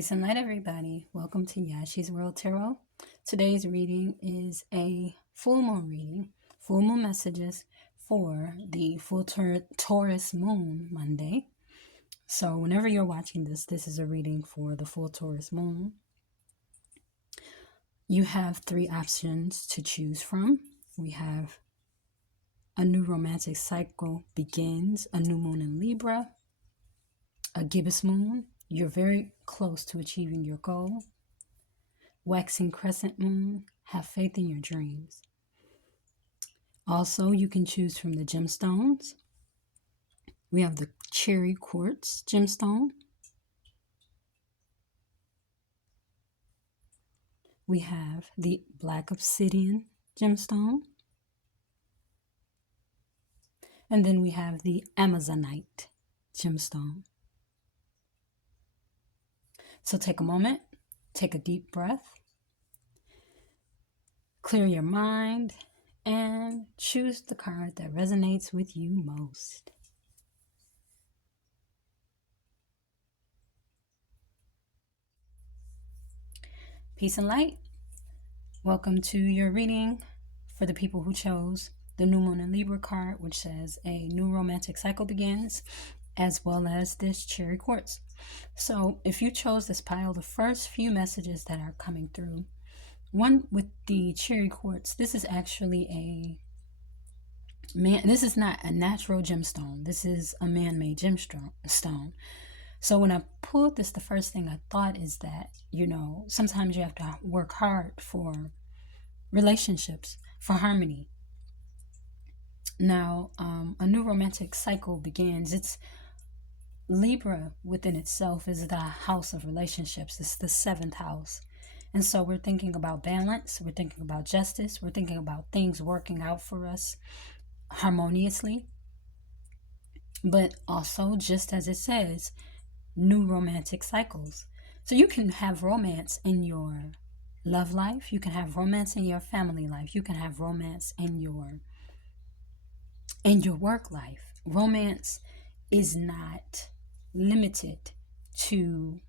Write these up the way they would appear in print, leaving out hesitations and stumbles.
Peace and light, everybody. Welcome to Yashi's World Tarot. Today's reading is a full moon reading, full moon messages for the full Taurus moon Monday. So whenever you're watching this is a reading for the full Taurus moon. You have three options to choose from. We have a new romantic cycle begins, a new moon in Libra, a gibbous moon. You're very close to achieving your goal. Waxing crescent moon, have faith in your dreams. Also, you can choose from the gemstones. We have the cherry quartz gemstone. We have the black obsidian gemstone. And then we have the amazonite gemstone. So take a moment, take a deep breath, clear your mind, and choose the card that resonates with you most. Peace and light. Welcome to your reading for the people who chose the new moon in Libra card, which says a new romantic cycle begins, as well as this cherry quartz. So if you chose this pile, the first few messages that are coming through, one with the cherry quartz, this is actually this is not a natural gemstone. This is a man-made gemstone. So when I pulled this, the first thing I thought is that, sometimes you have to work hard for relationships, for harmony. Now, a new romantic cycle begins. It's Libra within itself is the house of relationships. It's the 7th house. And so we're thinking about balance. We're thinking about justice. We're thinking about things working out for us harmoniously. But also, just as it says, new romantic cycles. So you can have romance in your love life. You can have romance in your family life. You can have romance in your work life. Romance is not limited to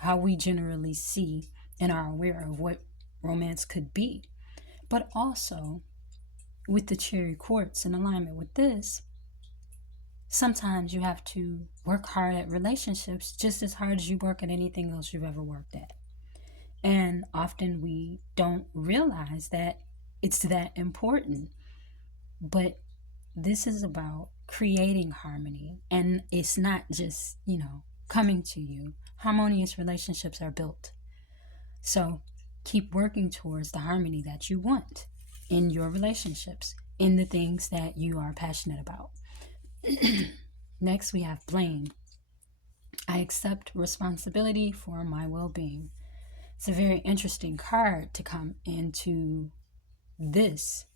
how we generally see and are aware of what romance could be. But also, with the cherry quartz in alignment with this, sometimes you have to work hard at relationships just as hard as you work at anything else you've ever worked at. And often we don't realize that it's that important. But this is about creating harmony. And it's not just, coming to you. Harmonious relationships are built. So keep working towards the harmony that you want in your relationships, in the things that you are passionate about. Next, we have blame. I accept responsibility for my well-being. It's a very interesting card to come into this.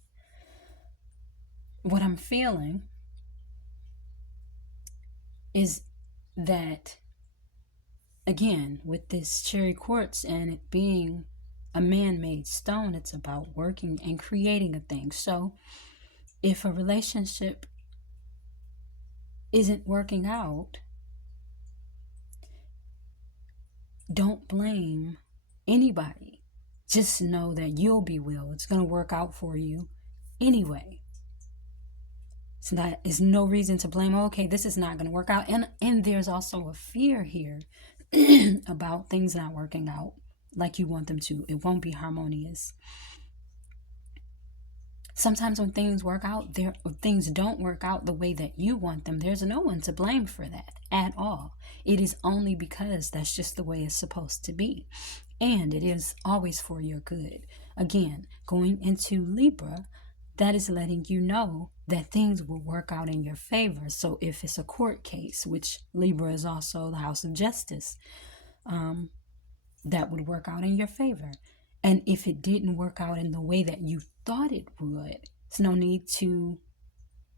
What I'm feeling is that, again, with this cherry quartz and it being a man-made stone, it's about working and creating a thing. So if a relationship isn't working out, don't blame anybody. Just know that you'll be well. It's going to work out for you anyway. It's no reason to blame, okay, this is not going to work out. And there's also a fear here about things not working out like you want them to. It won't be harmonious. Sometimes when things work out, things don't work out the way that you want them. There's no one to blame for that at all. It is only because that's just the way it's supposed to be. And it is always for your good. Again, going into Libra, that is letting you know that things will work out in your favor. So if it's a court case, which Libra is also the house of justice, that would work out in your favor. And if it didn't work out in the way that you thought it would, there's no need to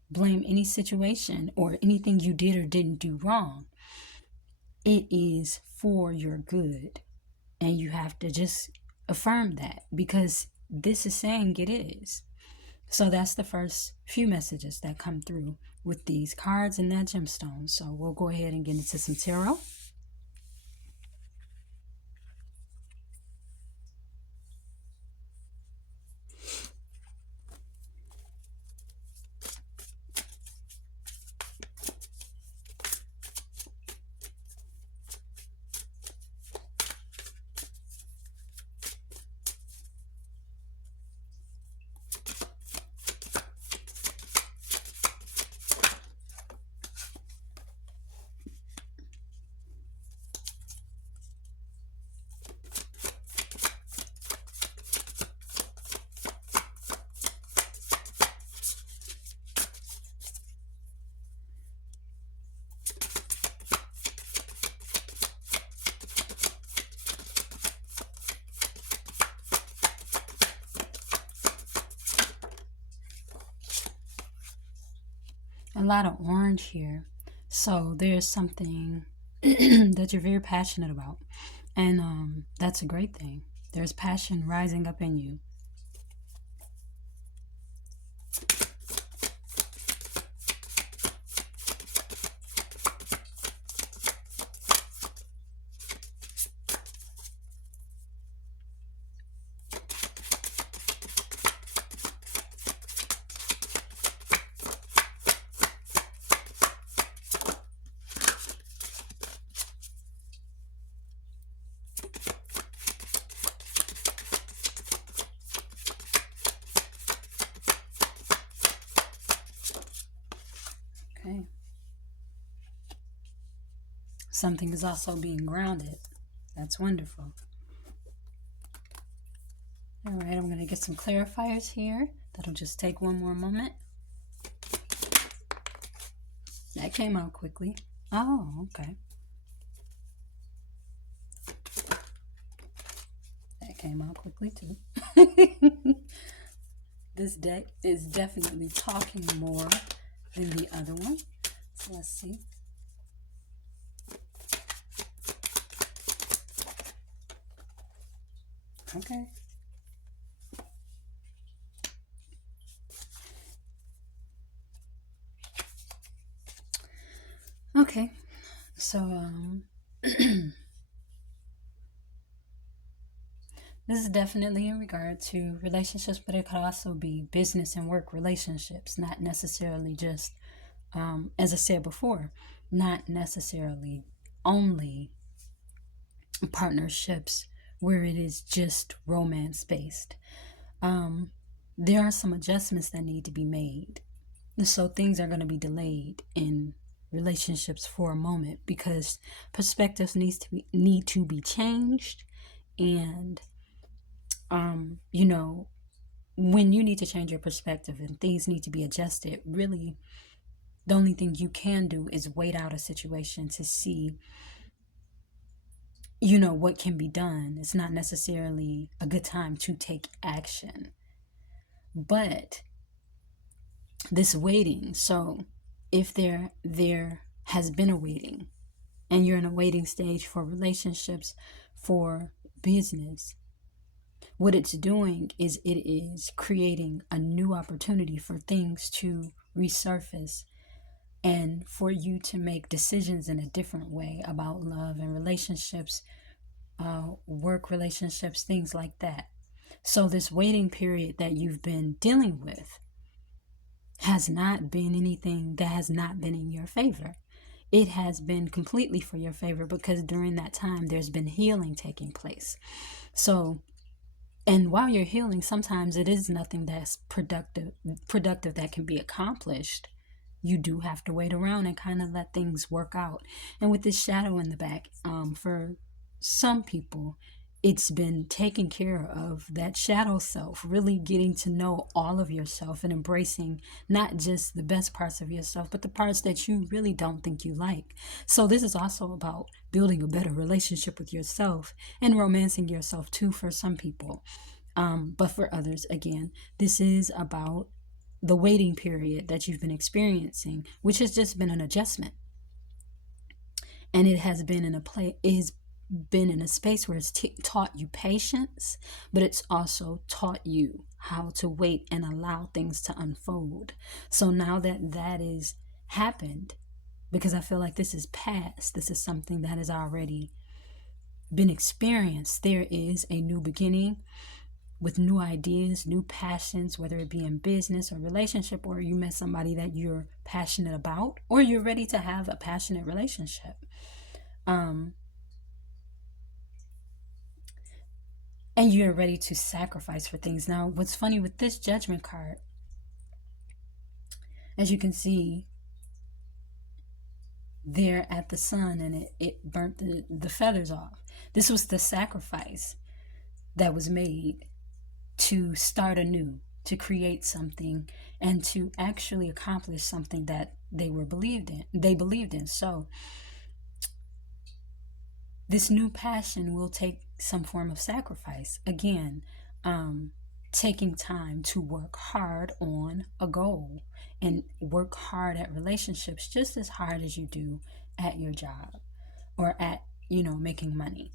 blame any situation or anything you did or didn't do wrong. It is for your good. And you have to just affirm that, because this is saying it is. So that's the first few messages that come through with these cards and that gemstone. So we'll go ahead and get into some tarot. lot of orange here. So there's something that you're very passionate about. And that's a great thing. There's passion rising up in you. Okay. Something is also being grounded. That's wonderful. All right, I'm going to get some clarifiers here. That'll just take one more moment. That came out quickly. Oh, okay. That came out quickly too. This deck is definitely talking more than the other one. So let's see. Okay. Okay. So this is definitely in regard to relationships, but it could also be business and work relationships, not necessarily just, as I said before, not necessarily only partnerships where it is just romance based. There are some adjustments that need to be made. So things are going to be delayed in relationships for a moment because perspectives need to be changed. And you know, when you need to change your perspective and things need to be adjusted, really the only thing you can do is wait out a situation to see, you know, what can be done. It's not necessarily a good time to take action. But this waiting, so if there has been a waiting and you're in a waiting stage for relationships, for business, what it's doing is it is creating a new opportunity for things to resurface and for you to make decisions in a different way about love and relationships, work relationships, things like that. So this waiting period that you've been dealing with has not been anything that has not been in your favor. It has been completely for your favor because during that time there's been healing taking place. So, and while you're healing, sometimes it is nothing that's productive that can be accomplished. You do have to wait around and kind of let things work out. And with this shadow in the back, for some people, it's been taking care of that shadow self, really getting to know all of yourself and embracing not just the best parts of yourself, but the parts that you really don't think you like. So this is also about building a better relationship with yourself and romancing yourself too for some people. But for others, again, this is about the waiting period that you've been experiencing, which has just been an adjustment. And it has been in a space where it's taught you patience, but it's also taught you how to wait and allow things to unfold. So now that that is happened, because I feel like this is past, this is something that has already been experienced, there is a new beginning with new ideas, new passions, whether it be in business or relationship, or you met somebody that you're passionate about, or you're ready to have a passionate relationship. And you're ready to sacrifice for things. Now, what's funny with this Judgment card, as you can see there at the sun, and it burnt the feathers off. This was the sacrifice that was made to start anew, to create something, and to actually accomplish something that they believed in. So this new passion will take some form of sacrifice. Again, taking time to work hard on a goal and work hard at relationships just as hard as you do at your job or at, making money.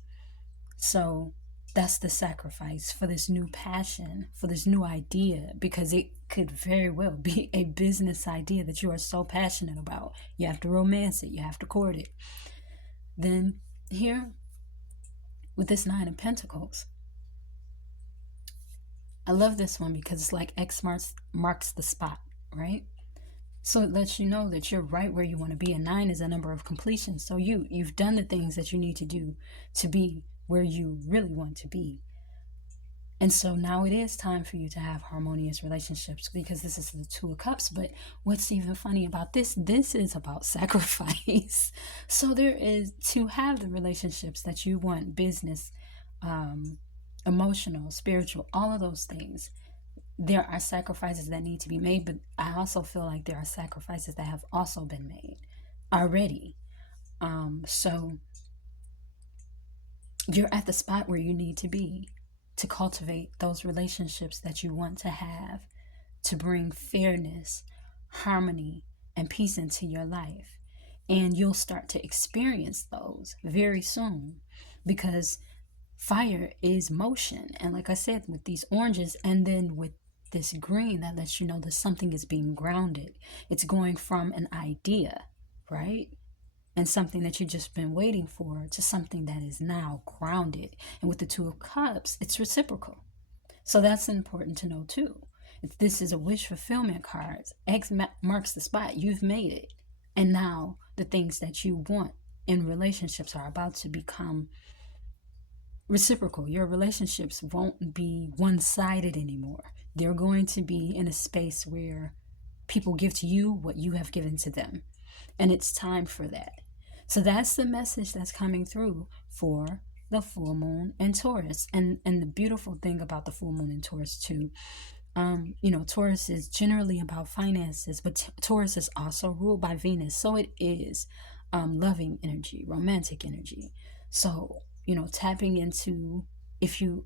So that's the sacrifice for this new passion, for this new idea, because it could very well be a business idea that you are so passionate about. You have to romance it, you have to court it. Then here with this Nine of Pentacles, I love this one because it's like X marks the spot, right? So it lets you know that you're right where you want to be. And 9 is a number of completion. So you've done the things that you need to do to be where you really want to be. And so now it is time for you to have harmonious relationships, because this is the Two of Cups. But what's even funny about this is about sacrifice. So there is, to have the relationships that you want, business, emotional, spiritual, all of those things, there are sacrifices that need to be made. But I also feel like there are sacrifices that have also been made already. So you're at the spot where you need to be to cultivate those relationships that you want to have, to bring fairness, harmony, and peace into your life. And you'll start to experience those very soon, because fire is motion. And like I said, with these oranges and then with this green, that lets you know that something is being grounded. It's going from an idea, right? And something that you've just been waiting for to something that is now grounded. And with the Two of Cups, it's reciprocal. So that's important to know too. If this is a wish fulfillment card, X marks the spot. You've made it. And now the things that you want in relationships are about to become reciprocal. Your relationships won't be one-sided anymore. They're going to be in a space where people give to you what you have given to them. And it's time for that. So that's the message that's coming through for the full moon in Taurus. And the beautiful thing about the full moon in Taurus too, Taurus is generally about finances, but Taurus is also ruled by Venus. So it is loving energy, romantic energy. So, tapping into, if you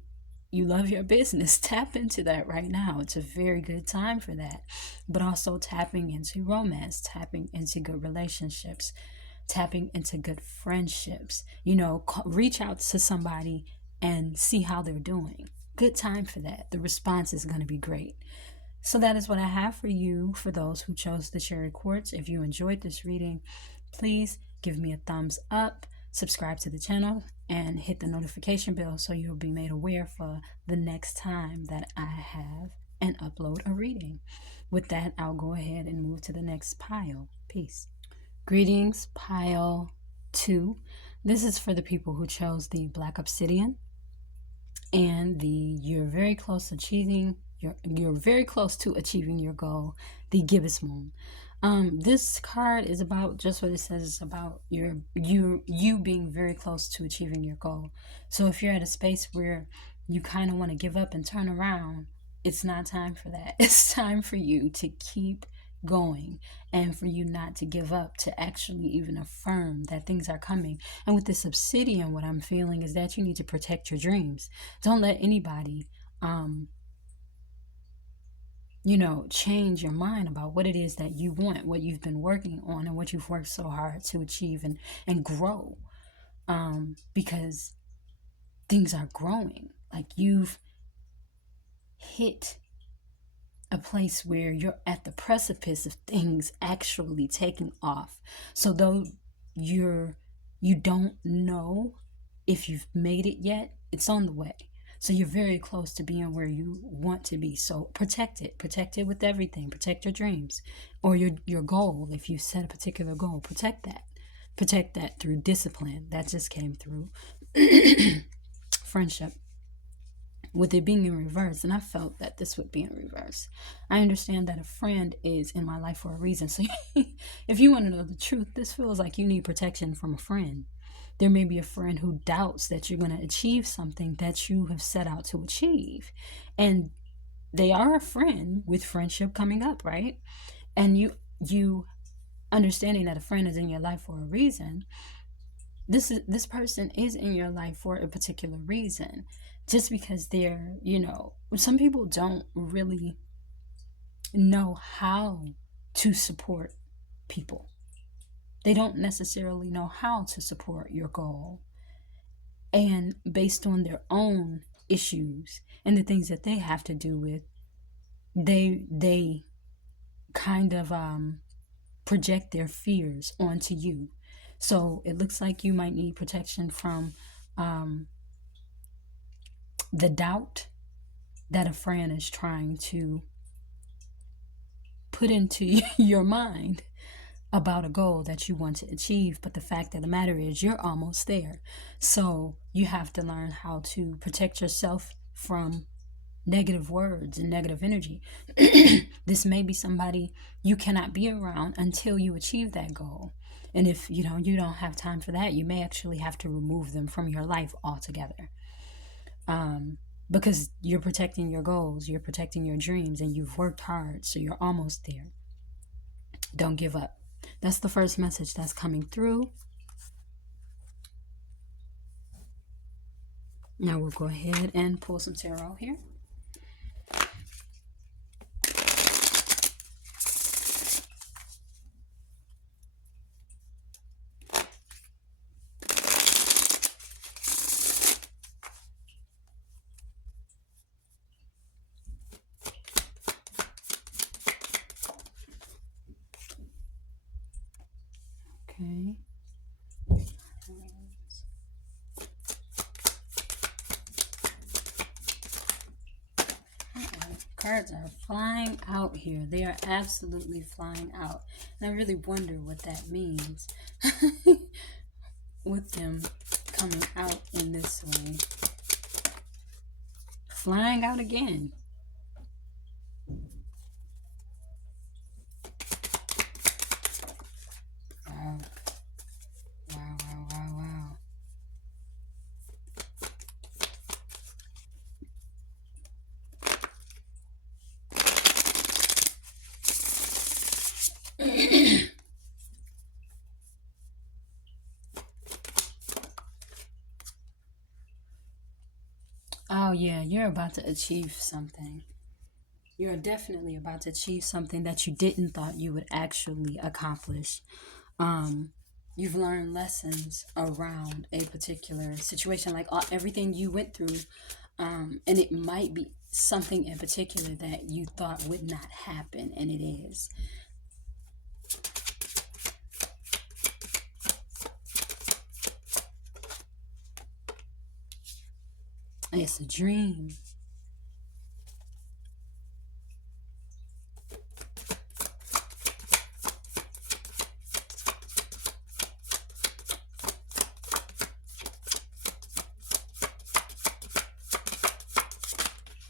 love your business, tap into that right now. It's a very good time for that. But also tapping into romance, tapping into good relationships, tapping into good friendships. Reach out to somebody and see how they're doing. Good time for that. The response is going to be great. So that is what I have for you, for those who chose the Cherry Quartz. If you enjoyed this reading, please give me a thumbs up, subscribe to the channel, and hit the notification bell so you'll be made aware for the next time that I have and upload a reading. With that, I'll go ahead and move to the next pile. Peace. Greetings, pile 2. This is for the people who chose the Black Obsidian and you're very close to achieving your goal, the Gibbous Moon. This card is about just what it says. It's about you being very close to achieving your goal. So if you're at a space where you kind of want to give up and turn around, it's not time for that. It's time for you to keep going and for you not to give up, to actually even affirm that things are coming. And with this obsidian, what I'm feeling is that you need to protect your dreams. Don't let anybody change your mind about what it is that you want, what you've been working on, and what you've worked so hard to achieve and grow. Because things are growing. Like, you've hit a place where you're at the precipice of things actually taking off. So though you don't know if you've made it yet, it's on the way. So you're very close to being where you want to be. So protect it with everything. Protect your dreams or your goal. If you set a particular goal, protect that through discipline. That just came through. Friendship, with it being in reverse, and I felt that this would be in reverse. I understand that a friend is in my life for a reason. So if you want to know the truth, this feels like you need protection from a friend. There may be a friend who doubts that you're going to achieve something that you have set out to achieve. And they are a friend with friendship coming up, right? And you understanding that a friend is in your life for a reason. This person is in your life for a particular reason. just because they're, some people don't really know how to support people. They don't necessarily know how to support your goal. And based on their own issues and the things that they have to do with, they kind of project their fears onto you. So it looks like you might need protection from the doubt that a friend is trying to put into your mind about a goal that you want to achieve. But the fact of the matter is, you're almost there. So you have to learn how to protect yourself from negative words and negative energy. This may be somebody you cannot be around until you achieve that goal. And if you don't have time for that, you may actually have to remove them from your life altogether. Because you're protecting your goals, you're protecting your dreams, and you've worked hard, so you're almost there. Don't give up. That's the first message that's coming through. Now we'll go ahead and pull some tarot here. Okay. Cards are flying out here. They are absolutely flying out. And I really wonder what that means with them coming out in this way. Flying out again. Wow. Wow, wow, wow, wow. Oh yeah, you're about to achieve something. You're definitely about to achieve something that you didn't thought you would actually accomplish. You've learned lessons around a particular situation, like everything you went through, and it might be something in particular that you thought would not happen, and it is. It's a dream.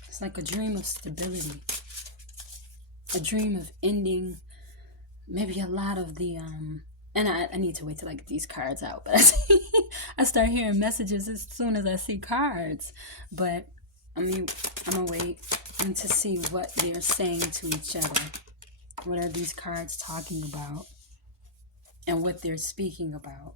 It's like a dream of stability, a dream of ending maybe a lot of the and I need to wait till I get these cards out, but I start hearing messages as soon as I see cards. But I'm gonna wait and to see what they're saying to each other. What are these cards talking about, and what they're speaking about?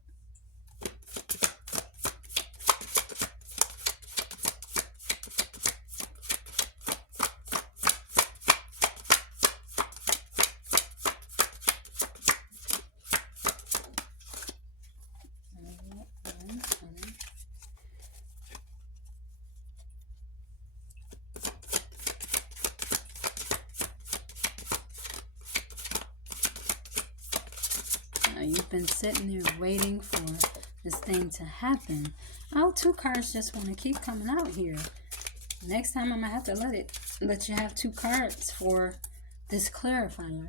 You've been sitting there waiting for this thing to happen. Oh, two cards just want to keep coming out here. Next time I'm gonna have to let you have two cards for this clarifier.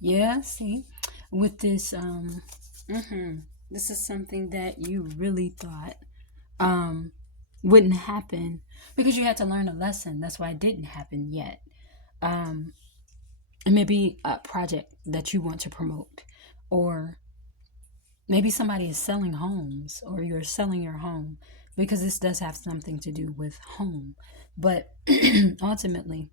Yeah, see, with this this is something that you really thought wouldn't happen because you had to learn a lesson. That's why it didn't happen yet. And maybe a project that you want to promote, or maybe somebody is selling homes, or you're selling your home, because this does have something to do with home. But ultimately,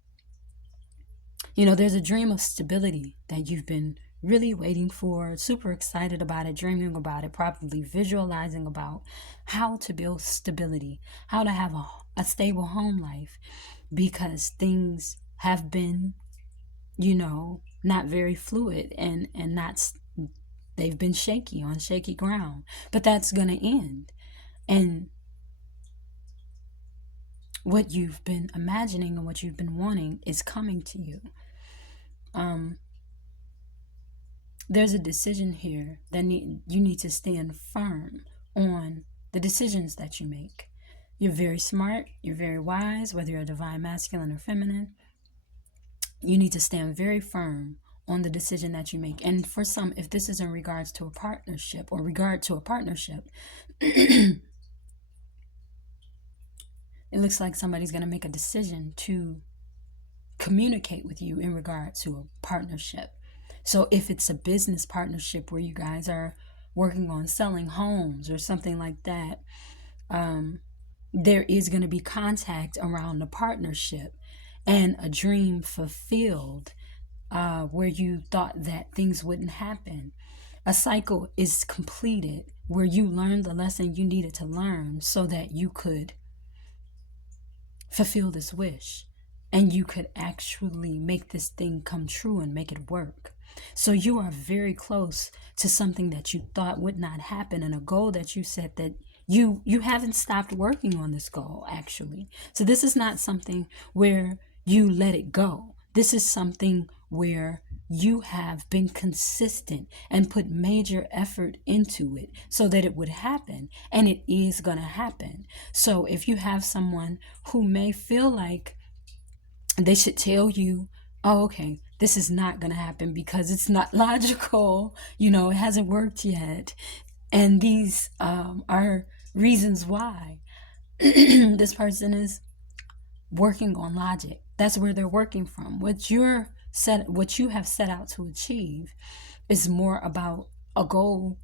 there's a dream of stability that you've been really waiting for, super excited about it, dreaming about it, probably visualizing about how to build stability, how to have a stable home life, because things have been, not very fluid, and not, they've been shaky, on shaky ground. But that's going to end. And what you've been imagining and what you've been wanting is coming to you. There's a decision here that you need to stand firm on the decisions that you make. You're very smart, you're very wise, whether you're a divine masculine or feminine. You need to stand very firm on the decision that you make. And for some, if this is in regards to a partnership or regard to a partnership, it looks like somebody's going to make a decision to communicate with you in regard to a partnership. So if it's a business partnership where you guys are working on selling homes or something like that, there is going to be contact around the partnership and a dream fulfilled, where you thought that things wouldn't happen. A cycle is completed where you learned the lesson you needed to learn so that you could fulfill this wish and you could actually make this thing come true and make it work. So you are very close to something that you thought would not happen, and a goal that you set that you haven't stopped working on this goal, actually. So this is not something where you let it go. This is something where you have been consistent and put major effort into it so that it would happen, and it is going to happen. So if you have someone who may feel like they should tell you, oh, okay, this is not going to happen because it's not logical, it hasn't worked yet, and these are reasons why, this person is working on logic. That's where they're working from. What you have set out to achieve is more about a goal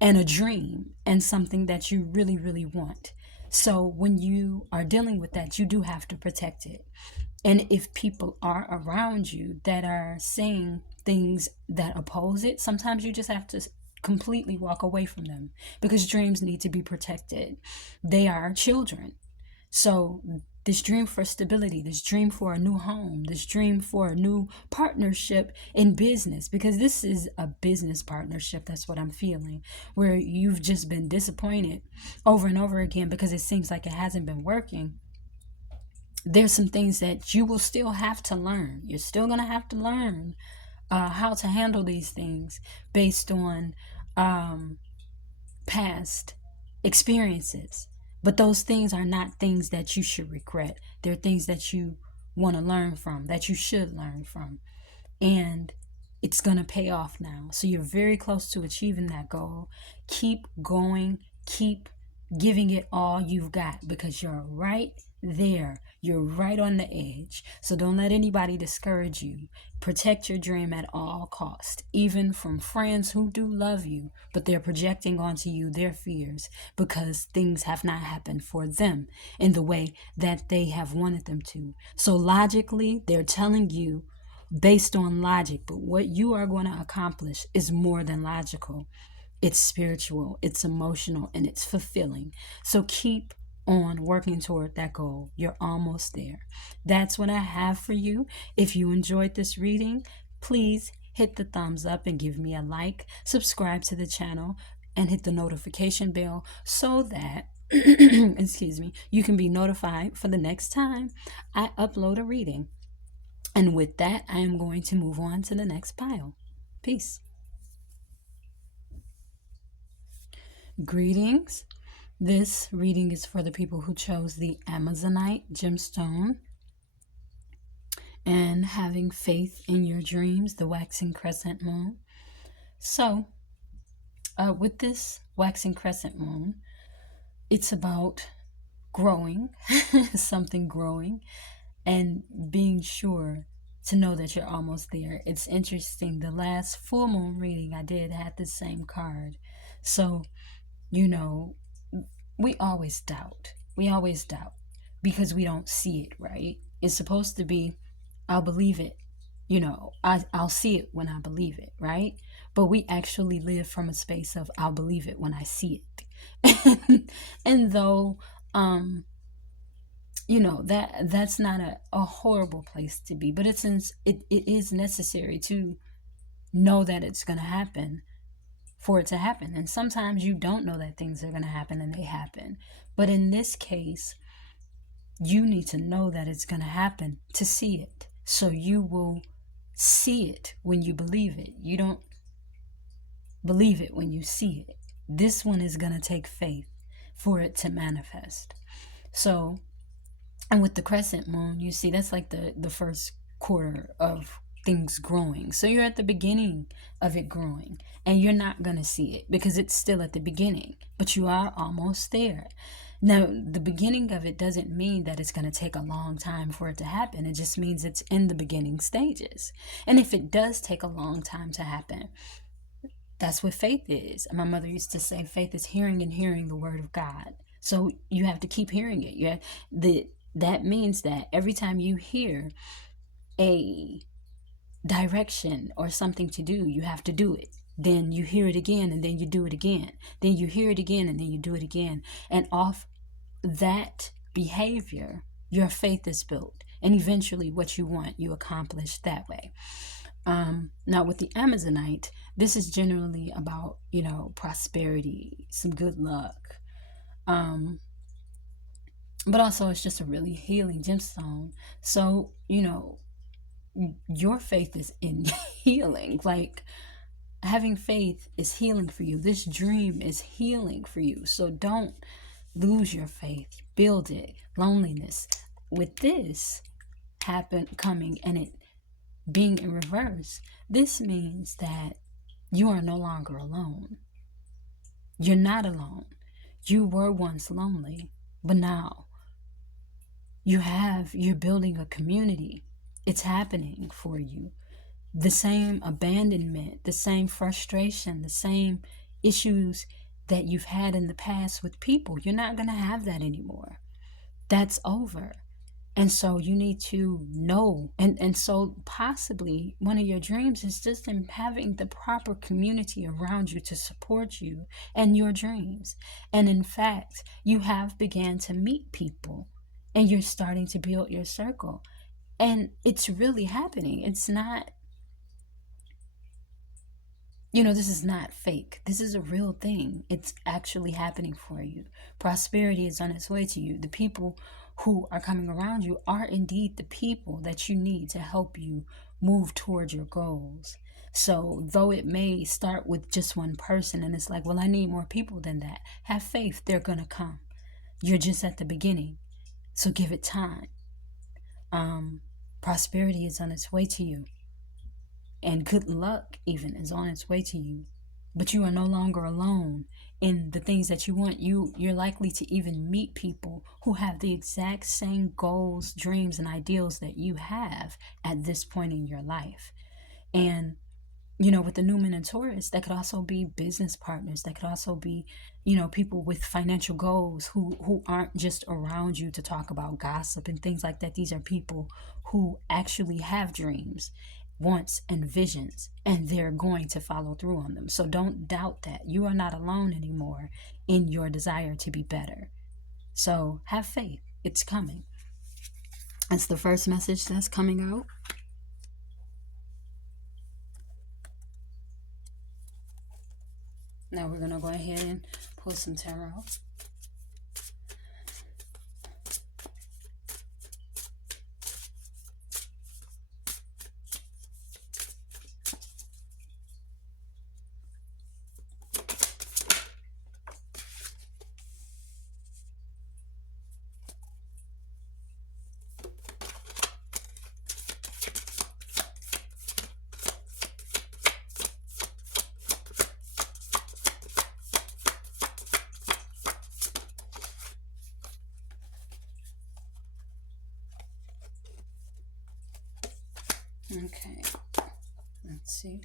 and a dream and something that you really, really want. So when you are dealing with that, you do have to protect it. And if people are around you that are saying things that oppose it, sometimes you just have to completely walk away from them, because dreams need to be protected. They are children. So this dream for stability, this dream for a new home, this dream for a new partnership in business, because this is a business partnership, that's what I'm feeling, where you've just been disappointed over and over again because it seems like it hasn't been working. There's some things that you will still have to learn. You're still going to have to learn how to handle these things based on past experiences. But those things are not things that you should regret. They're things that you want to learn from, that you should learn from. And it's going to pay off now. So you're very close to achieving that goal. Keep going. Keep giving it all you've got, because you're right there. You're right on the edge. So don't let anybody discourage you. Protect your dream at all costs, even from friends who do love you, but they're projecting onto you their fears because things have not happened for them in the way that they have wanted them to. So logically, they're telling you based on logic, but what you are going to accomplish is more than logical. It's spiritual, it's emotional, and it's fulfilling. So keep on working toward that goal. You're almost there. That's what I have for you. If you enjoyed this reading, please hit the thumbs up and give me a like. Subscribe to the channel and hit the notification bell so that excuse me, you can be notified for the next time I upload a reading. And with that, I am going to move on to the next pile. Peace. Greetings. This reading is for the people who chose the Amazonite gemstone and having faith in your dreams, the waxing crescent moon. So, with this waxing crescent moon, it's about growing, something growing, and being sure to know that you're almost there. It's interesting. The last full moon reading I did had the same card. So, we always doubt. We always doubt because we don't see it, right? It's supposed to be, I'll believe it I'll see it when I believe it, right? But we actually live from a space of I'll believe it when I see it. And though that's not a horrible place to be, but it is necessary to know that it's going to happen for it to happen. And sometimes you don't know that things are going to happen and they happen. But in this case, you need to know that it's going to happen to see it. So you will see it when you believe it. You don't believe it when you see it. This one is going to take faith for it to manifest. So, and with the crescent moon, you see that's like the first quarter of things growing. So you're at the beginning of it growing, and you're not going to see it because it's still at the beginning, but you are almost there. Now, the beginning of it doesn't mean that it's going to take a long time for it to happen. It just means it's in the beginning stages. And if it does take a long time to happen, that's what faith is. My mother used to say faith is hearing and hearing the word of God. So you have to keep hearing it. That means that every time you hear a direction or something to do, you have to do it. Then you hear it again and then you do it again. Then you hear it again and then you do it again. And off that behavior, your faith is built. And eventually what you want, you accomplish that way. Now with the Amazonite, this is generally about, prosperity, some good luck. But also it's just a really healing gemstone. So, your faith is in healing. Like, having faith is healing for you. This dream is healing for you. So don't lose your faith. Build it. Loneliness. With this coming and it being in reverse, this means that you are no longer alone. You're not alone. You were once lonely, but now you're building a community. It's happening for you. The same abandonment, the same frustration, the same issues that you've had in the past with people, you're not going to have that anymore. That's over. And so you need to know. And so possibly one of your dreams is just in having the proper community around you to support you and your dreams. And in fact, you have began to meet people and you're starting to build your circle. And it's really happening. It's not, this is not fake. This is a real thing. It's actually happening for you. Prosperity is on its way to you. The people who are coming around you are indeed the people that you need to help you move towards your goals. So though it may start with just one person and it's like, well, I need more people than that. Have faith. They're going to come. You're just at the beginning. So give it time. Prosperity is on its way to you. And good luck even is on its way to you. But you are no longer alone in the things that you want. You're likely to even meet people who have the exact same goals, dreams, and ideals that you have at this point in your life. And with the new moon in Taurus, that could also be business partners. That could also be, people with financial goals who aren't just around you to talk about gossip and things like that. These are people who actually have dreams, wants, and visions, and they're going to follow through on them. So don't doubt that. You are not alone anymore in your desire to be better. So have faith. It's coming. That's the first message that's coming out. Now we're going to go ahead and pull some tarot. Okay, let's see.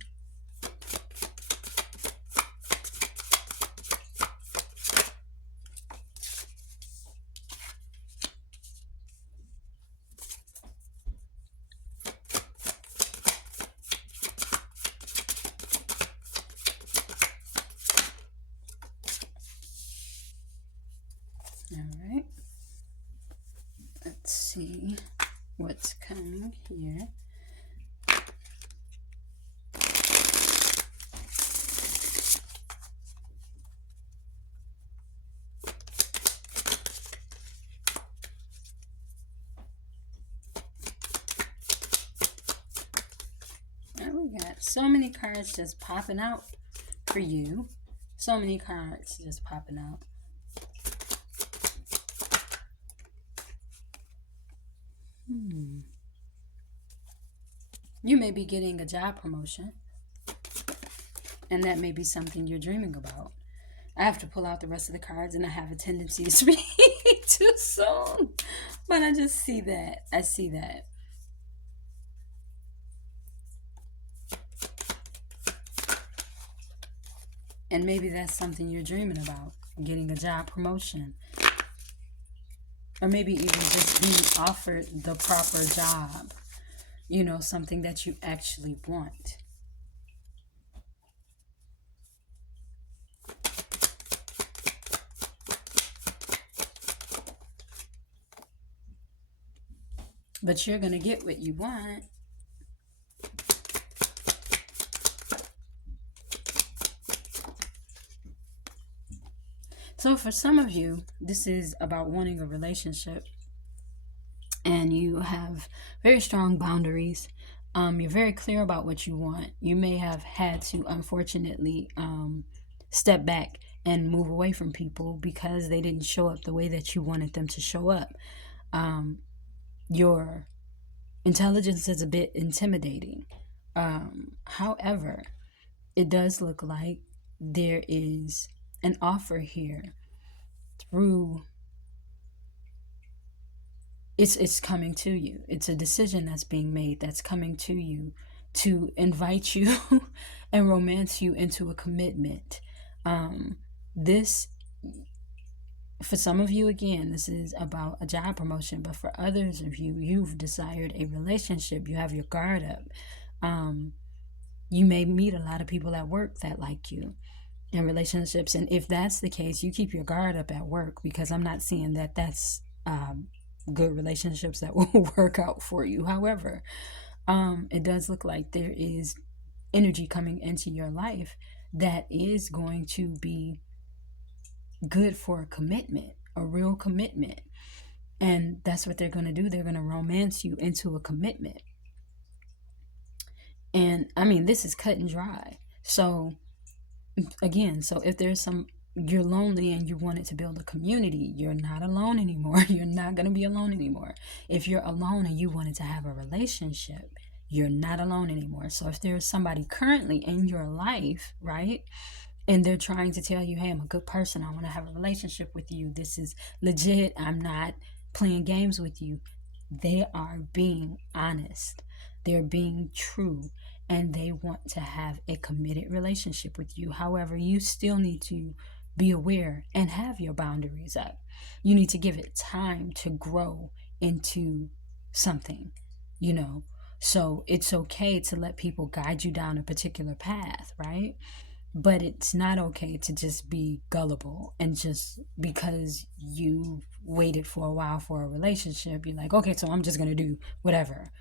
what's coming here. We got so many cards just popping out for you. So many cards just popping out. You may be getting a job promotion, and that may be something you're dreaming about. I have to pull out the rest of the cards, and I have a tendency to speak too soon. But I just see that. I see that. And maybe that's something you're dreaming about, getting a job promotion. Or maybe even just being offered the proper job. You know, something that you actually want. But you're going to get what you want. So for some of you, this is about wanting a relationship. And you have very strong boundaries. You're very clear about what you want. You may have had to, unfortunately, step back and move away from people because they didn't show up the way that you wanted them to show up. Your intelligence is a bit intimidating. However, it does look like there is an offer here through it's coming to you. It's a decision that's being made that's coming to you to invite you and romance you into a commitment. This, for some of you, again, this is about a job promotion, but for others of you, you've desired a relationship. You have your guard up. You may meet a lot of people at work that like you in relationships. And if that's the case, you keep your guard up at work, because I'm not seeing that that's good relationships that will work out for you. However, it does look like there is energy coming into your life that is going to be good for a commitment, a real commitment. And that's what they're going to do. They're going to romance you into a commitment. And I mean, this is cut and dry. So again, so if there's you're lonely and you wanted to build a community, you're not alone anymore. You're not going to be alone anymore. If you're alone and you wanted to have a relationship, you're not alone anymore. So if there's somebody currently in your life, right, and they're trying to tell you, hey, I'm a good person, I want to have a relationship with you, this is legit, I'm not playing games with you, they are being honest, they're being true, and they want to have a committed relationship with you. However, you still need to be aware and have your boundaries up. You need to give it time to grow into something, you know. So it's okay to let people guide you down a particular path, right? But it's not okay to just be gullible and just because you waited for a while for a relationship, you're like, okay, so I'm just going to do whatever.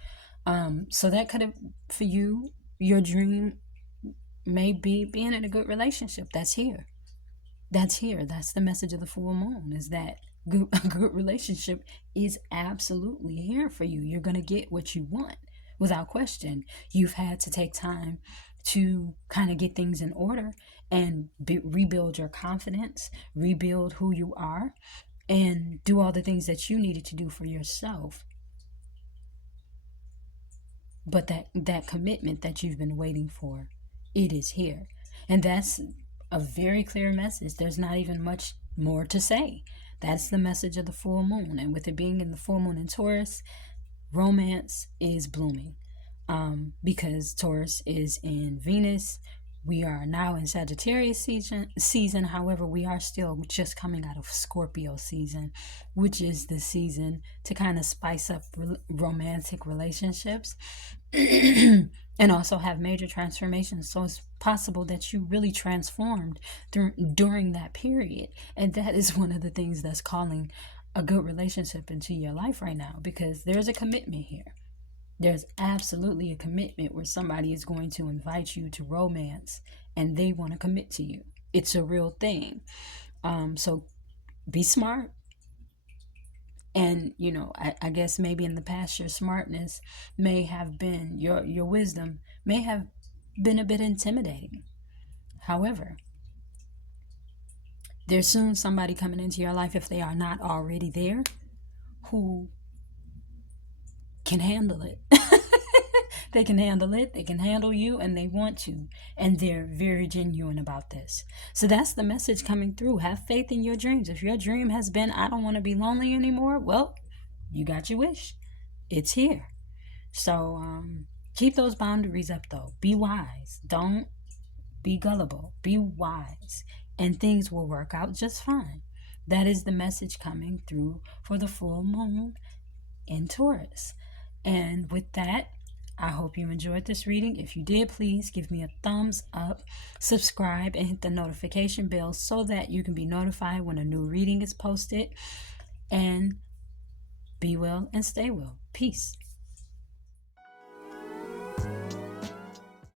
So that could have, for you, your dream may be being in a good relationship. That's here. That's here. That's the message of the full moon, is that a good relationship is absolutely here for you. You're going to get what you want without question. You've had to take time to kind of get things in order and rebuild your confidence, rebuild who you are, and do all the things that you needed to do for yourself. But that commitment that you've been waiting for, it is here. And that's a very clear message. There's not even much more to say. That's the message of the full moon. And with it being in the full moon in Taurus, romance is blooming. Because Taurus is in Venus. We are now in Sagittarius season. However, we are still just coming out of Scorpio season, which is the season to kind of spice up romantic relationships and also have major transformations. So it's possible that you really transformed during that period. And that is one of the things that's calling a good relationship into your life right now, because there's a commitment here. There's absolutely a commitment where somebody is going to invite you to romance and they want to commit to you. It's a real thing. So be smart. And, I guess maybe in the past your smartness may have been, your wisdom may have been a bit intimidating. However, there's soon somebody coming into your life, if they are not already there, who can handle it. They can handle it, they can handle you, and they want to. And they're very genuine about this. So that's the message coming through. Have faith in your dreams. If your dream has been, I don't want to be lonely anymore, well, you got your wish. It's here. So keep those boundaries up, though. Be wise. Don't be gullible. Be wise. And things will work out just fine. That is the message coming through for the full moon in Taurus. And with that, I hope you enjoyed this reading. If you did, please give me a thumbs up, subscribe, and hit the notification bell so that you can be notified when a new reading is posted. And be well and stay well. Peace.